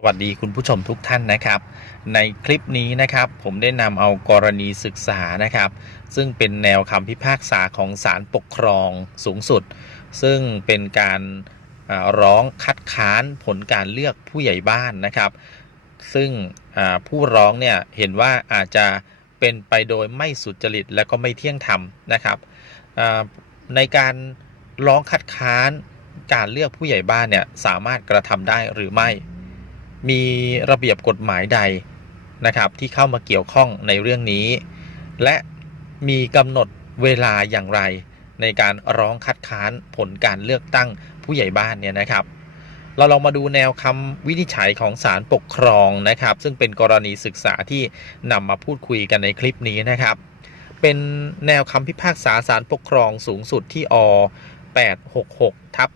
สวัสดีคุณผู้ชมทุกท่านนะครับ ในคลิปนี้นะครับผมได้นำเอากรณีศึกษานะครับ ซึ่งเป็นแนวคำพิพากษาของศาลปกครองสูงสุด ซึ่งเป็นการร้องคัดค้านผลการเลือกผู้ใหญ่บ้านนะครับ ซึ่งผู้ร้องเนี่ยเห็นว่าอาจจะเป็นไปโดยไม่สุจริตและก็ไม่เที่ยงธรรมนะครับในการร้องคัดค้านการเลือกผู้ใหญ่บ้านเนี่ยสามารถกระทำได้หรือไม่ มีระเบียบกฎหมายใดนะครับที่เข้ามาเกี่ยวข้องในเรื่องนี้ และมีกำหนดเวลาอย่างไร ในการร้องคัดค้านผลการเลือกตั้งผู้ใหญ่บ้านเนี่ยนะครับ เราลองมาดูแนวคำวินิจฉัยของศาลปกครองนะครับ ซึ่งเป็นกรณีศึกษาที่นำมาพูดคุยกันในคลิปนี้นะครับ เป็นแนวคำพิพากษาศาลปกครองสูงสุดที่อ 866ทับ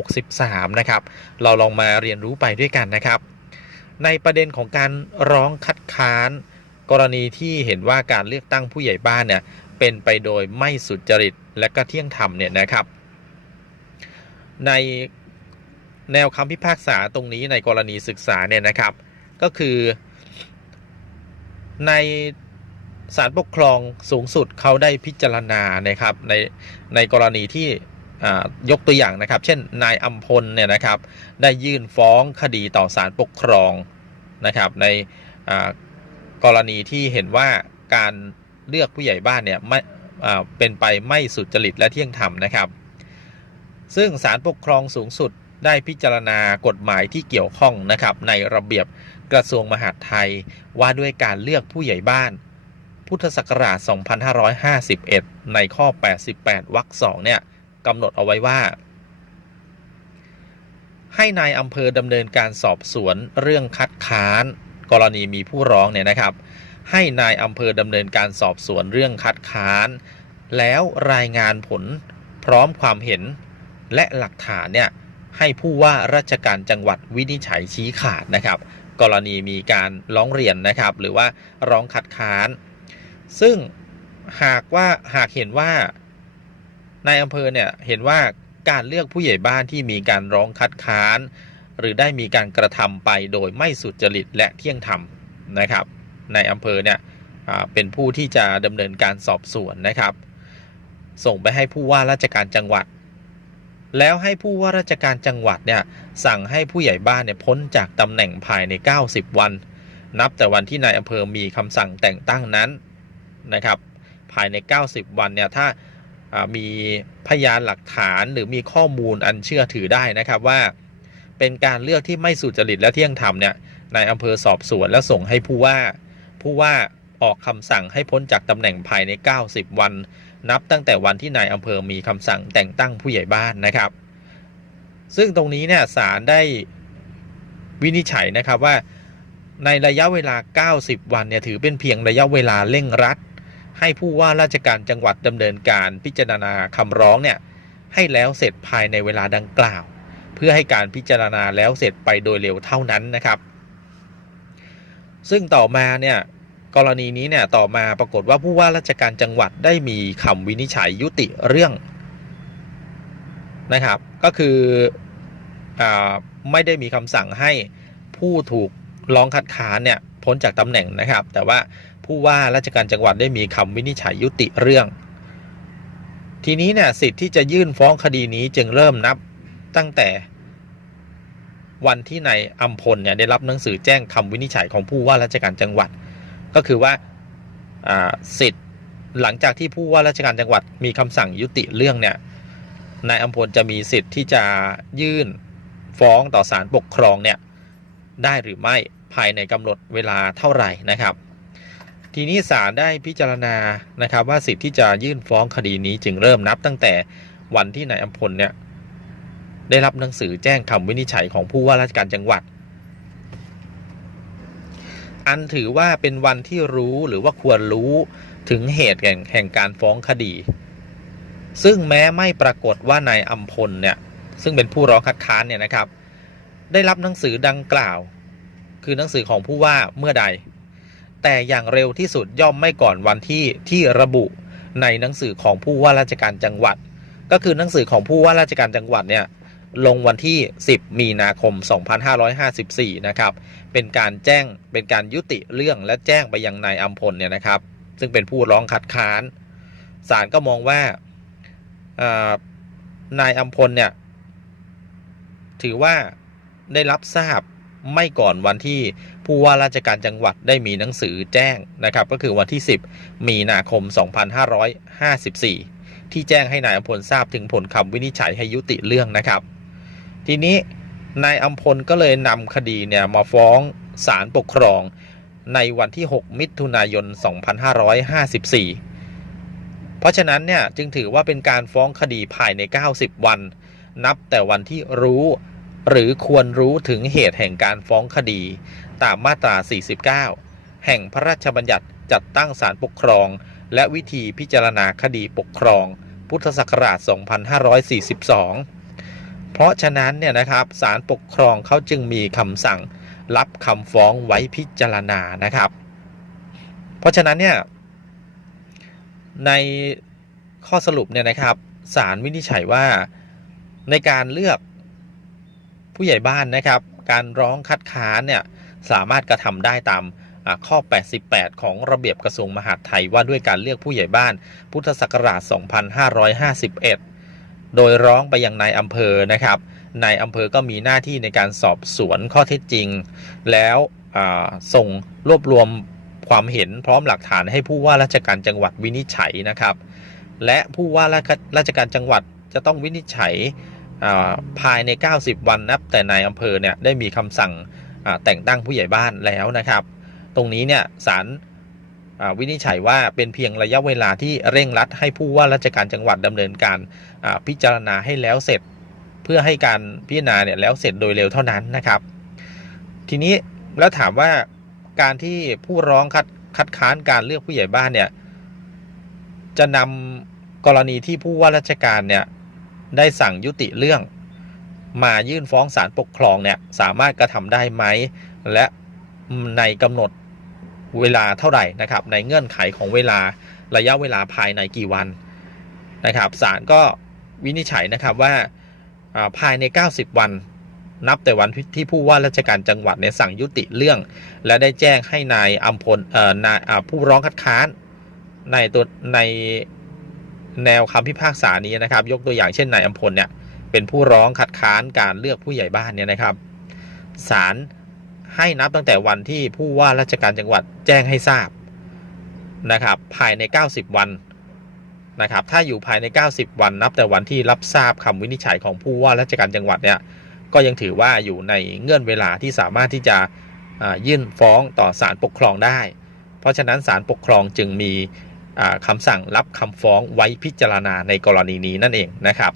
2563 นะครับ เราลองมาเรียนรู้ไปด้วยกันนะครับ ในประเด็นของการร้องคัดค้าน กรณีที่เห็นว่าการเลือกตั้งผู้ใหญ่บ้านเนี่ยเป็นไปโดยไม่สุจริตและก็เที่ยงธรรมเนี่ยนะครับ ในแนวคำพิพากษาตรงนี้ในกรณีศึกษาเนี่ยนะครับ ก็คือใน ศาลปกครองสูงสุดเขาได้พิจารณานะครับในในกรณีที่ยกตัวอย่างนะครับ เช่นนายอัมพลเนี่ยนะครับ ได้ยื่นฟ้องคดีต่อศาลปกครองนะครับ ในกรณีที่เห็นว่าการเลือกผู้ใหญ่บ้านเนี่ยไม่เป็นไปไม่สุจริตและเที่ยงธรรมนะครับ ซึ่งศาลปกครองสูงสุดได้พิจารณากฎหมายที่เกี่ยวข้องนะครับ ในระเบียบกระทรวงมหาดไทยว่าด้วยการเลือกผู้ใหญ่บ้าน พุทธศักราช 2551 ในข้อ 88 วรรคสองเนี่ยกำหนดเอาไว้ว่า ให้นายอำเภอดำเนินการสอบสวนเรื่องคัดค้าน กรณีมีผู้ร้องเนี่ยนะครับ ให้นายอำเภอดำเนินการสอบสวนเรื่องคัดค้าน แล้วรายงานผลพร้อมความเห็นและหลักฐานเนี่ยให้ผู้ว่าราชการจังหวัดวินิจฉัยชี้ขาดนะครับ กรณีมีการร้องเรียนนะครับ หรือว่าร้องคัดค้าน ซึ่งหากว่าหากเห็นว่านายอำเภอเนี่ยเห็นว่าการเลือกผู้ใหญ่บ้านที่มีการร้องคัดค้าน หรือได้มีการกระทำไปโดยไม่สุจริตและเที่ยงธรรมนะครับในายอำเภอเนี่ยเป็นผู้ที่จะดำเนินการสอบสวนนะครับ ส่งไปให้ผู้ว่าราชการจังหวัด แล้วให้ผู้ว่าราชการจังหวัดเนี่ยสั่งให้ผู้ใหญ่บ้านเนี่ยพ้นจากตำแหน่งภายใน 90 วัน นับแต่วันที่นายอำเภอมีคำสั่งแต่งตั้งนั้น นะครับ ภายใน 90 วันเนี่ยถ้ามีพยานหลักฐานหรือมีข้อมูลอันเชื่อถือได้นะครับว่า เป็นการเลือกที่ไม่สุจริตและเที่ยงธรรมเนี่ยนายอำเภอสอบสวนแล้วส่งให้ผู้ว่า ผู้ว่าออกคำสั่งให้พ้นจากตำแหน่งภายใน 90 วัน นับตั้งแต่วันที่นายอำเภอมีคำสั่งแต่งตั้งผู้ใหญ่บ้านนะครับ ซึ่งตรงนี้เนี่ยศาลได้วินิจฉัยนะครับว่าในระยะเวลา 90 วันเนี่ยถือเป็นเพียงระยะเวลาเร่งรัด ให้ผู้ว่าราชการจังหวัดดำเนินการพิจารณาคำร้องเนี่ยให้แล้วเสร็จภายในเวลาดังกล่าว เพื่อให้การพิจารณาแล้วเสร็จไปโดยเร็วเท่านั้นนะครับ ซึ่งต่อมาเนี่ยกรณีนี้เนี่ยต่อมาปรากฏว่าผู้ว่าราชการจังหวัดได้มีคำวินิจฉัยยุติเรื่องนะครับ ก็คืออไม่ได้มีคำสั่งให้ผู้ถูกร้องคัดค้านเนี่ยพ้นจากตำแหน่งนะครับ แต่ว่า ผู้ว่าราชการจังหวัดได้มีคำวินิจฉัยยุติเรื่อง ทีนี้เนี่ยสิทธิ์ที่จะยื่นฟ้องคดีนี้จึงเริ่มนับตั้งแต่วันที่นายอัมพลเนี่ยได้รับหนังสือแจ้งคำวินิจฉัยของผู้ว่าราชการจังหวัด ก็คือว่าสิทธิ์หลังจากที่ผู้ว่าราชการจังหวัดมีคำสั่งยุติเรื่องเนี่ยนายอัมพลจะมีสิทธิ์ที่จะยื่นฟ้องต่อศาลปกครองเนี่ยได้หรือไม่ภายในกำหนดเวลาเท่าไหร่นะครับ ทีนี้ศาลได้พิจารณานะครับว่าสิทธิ์ที่จะยื่นฟ้องคดีนี้จึงเริ่มนับตั้งแต่วันที่นายอัมพลเนี่ยได้รับหนังสือแจ้งคำวินิจฉัยของผู้ว่าราชการจังหวัด อันถือว่าเป็นวันที่รู้หรือว่าควรรู้ถึงเหตุแห่งแห่งการฟ้องคดี ซึ่งแม้ไม่ปรากฏว่านายอัมพลเนี่ยซึ่งเป็นผู้ร้องคัดค้านเนี่ยนะครับ ได้รับหนังสือดังกล่าว คือหนังสือของผู้ว่าเมื่อใด แต่อย่างเร็วที่สุดย่อมไม่ก่อนวันที่ที่ระบุในหนังสือของผู้ว่าราชการจังหวัด ก็คือหนังสือของผู้ว่าราชการจังหวัดเนี่ยลงวันที่ 10 มีนาคม 2554 นะครับ เป็นการแจ้ง เป็นการยุติเรื่องและแจ้งไปยังนายอัมพลเนี่ยนะครับ ซึ่งเป็นผู้ร้องคัดค้าน ศาลก็มองว่านายอัมพลเนี่ย ถือว่าได้รับทราบ ไม่ก่อนวันที่ผู้ว่าราชการจังหวัดได้มีหนังสือแจ้งนะครับ ก็คือวันที่ 10 มีนาคม 2554 ที่แจ้งให้นายอัมพลทราบถึงผลคำวินิจฉัยให้ยุติเรื่องนะครับ ทีนี้นายอัมพลก็เลยนำคดีเนี่ยมาฟ้องศาลปกครองในวันที่ 6 มิถุนายน 2554 เพราะฉะนั้นเนี่ยจึงถือว่าเป็นการฟ้องคดีภายใน 90 วัน นับแต่วันที่รู้ หรือควรรู้ถึงเหตุแห่งการฟ้องคดี ตามมาตรา 49 แห่งพระราชบัญญัติจัดตั้งศาลปกครอง และวิธีพิจารณาคดีปกครอง พุทธศักราช 2542 เพราะฉะนั้นเนี่ยนะครับศาลปกครองเขาจึงมีคำสั่งรับคำฟ้องไว้พิจารณานะครับ เพราะฉะนั้นเนี่ยในข้อสรุปเนี่ยนะครับศาลวินิจฉัยว่าในการเลือก ผู้ใหญ่บ้านนะครับ การร้องคัดค้านเนี่ยสามารถกระทำได้ตามข้อ 88 ของระเบียบกระทรวงมหาดไทยว่าด้วยการเลือกผู้ใหญ่บ้าน พุทธศักราช 2551 โดยร้องไปยังนายอำเภอนะครับ นายอำเภอก็มีหน้าที่ในการสอบสวนข้อเท็จจริง แล้วส่งรวบรวมความเห็นพร้อมหลักฐานให้ผู้ว่าราชการจังหวัดวินิจฉัยนะครับ และผู้ว่าราชการจังหวัดจะต้องวินิจฉัย ภายใน 90 วันนับแต่นายอำเภอเนี่ยได้มีคำสั่งแต่งตั้งผู้ใหญ่บ้านแล้วนะครับ ตรงนี้เนี่ยศาลวินิจฉัยว่าเป็นเพียงระยะเวลาที่เร่งรัดให้ผู้ว่าราชการจังหวัดดำเนินการพิจารณาให้แล้วเสร็จ เพื่อให้การพิจารณาเนี่ยแล้วเสร็จโดยเร็วเท่านั้นนะครับ ทีนี้แล้วถามว่าการที่ผู้ร้องคัดคัดค้านการเลือกผู้ใหญ่บ้านเนี่ยจะนำกรณีที่ผู้ว่าราชการเนี่ย ได้สั่งยุติเรื่อง มายื่นฟ้องศาลปกครองเนี่ยสามารถกระทำได้ไหม และในกำหนดเวลาเท่าไหร่นะครับ ในเงื่อนไขของเวลาระยะเวลาภายในกี่วันนะครับศาลก็วินิจฉัยนะครับว่าภายใน 90 วัน นับแต่วันที่ผู้ว่าราชการจังหวัดเนี่ยสั่งยุติเรื่อง และได้แจ้งให้นายอัมพลนายผู้ร้องคัดค้านในตัวใน แนวคำพิพากษานี้นะครับ ยกตัวอย่างเช่นนายอัมพลเนี่ยเป็นผู้ร้องคัดค้านการเลือกผู้ใหญ่บ้านเนี่ยนะครับศาลให้นับตั้งแต่วันที่ผู้ว่าราชการจังหวัดแจ้งให้ทราบนะครับ ภายใน 90 วันนะครับ ถ้าอยู่ภายใน 90 วันนับแต่วันที่รับทราบคำวินิจฉัยของผู้ว่าราชการจังหวัดเนี่ยก็ยังถือว่าอยู่ในเงื่อนเวลาที่สามารถที่จะยื่นฟ้องต่อศาลปกครองได้ เพราะฉะนั้นศาลปกครองจึงมี คำสั่งรับคำฟ้องไว้พิจารณาในกรณีนี้นั่นเองนะครับ